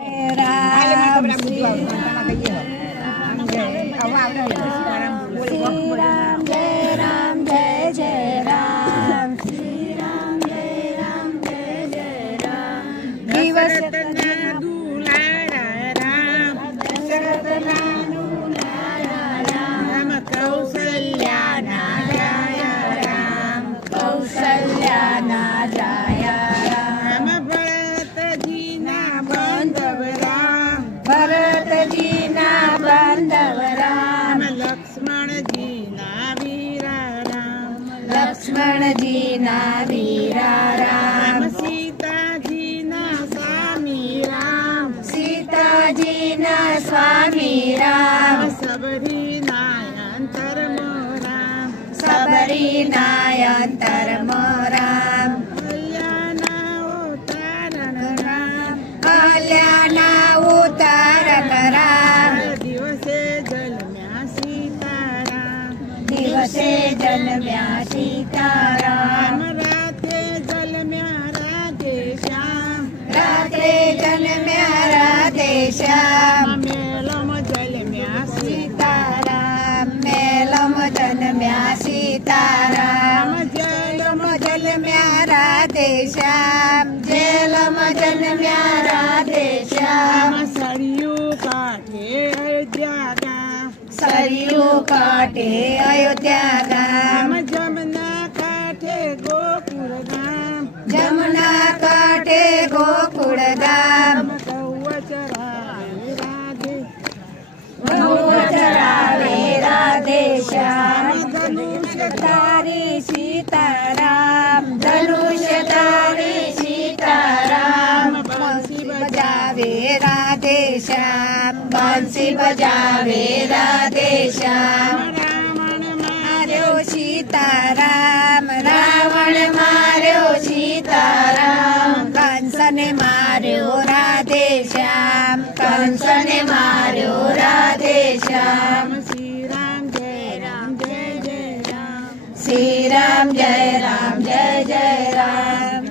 राम श्री राम जय राम जय जय राम श्री राम जय जय राम दिवस दुलारा राम दशरथ राम कौसल्या ना जाय राम कौसल्या ना जाय राम भरत जी ना बांधव राम भरत जी ना बांधव राम लक्ष्मण जी ना वीरा राम लक्ष्मण जी ना वीरा राम सीता जी ना स्वामी राम सीता जी ना स्वामी राम सबरी नायंतर मोराम सबरी नायंतर मोराम कल्याणा उतारण राम कल्याणा उतारक राम दिवसे जन्म्या सीताराम दिवसे जन्म्या सीताराम राते जन्म्या राधेश्याम रात्रे जन्म्या राधेश्याम मेलम जन्म्या सीताराम मेलम जन्म्या सीताराम जेलम जन्म्या राधेश्याम जेलम जन्म्या राधेश्याम सरयू काठे अयोध्या गाम सरयू काटे अयोध्या गाम जमुना काठे गोकुल गाम जमुना काटे गोकुळ धाम कौवचरावे राधे चरावे राधेश्याम धनुष्यधारी सीताराम धनुष्यधारी सीताराम बंसी बजावे राधेश्याम बंसी बजावे राधेश्याम रावण मार्यो सीताराम रावण मार्यो सीताराम कंसने मार्यो राधेश्याम कंसने मार्यो राधेश्याम श्री राम जय राम जय जय राम श्री राम जय जय राम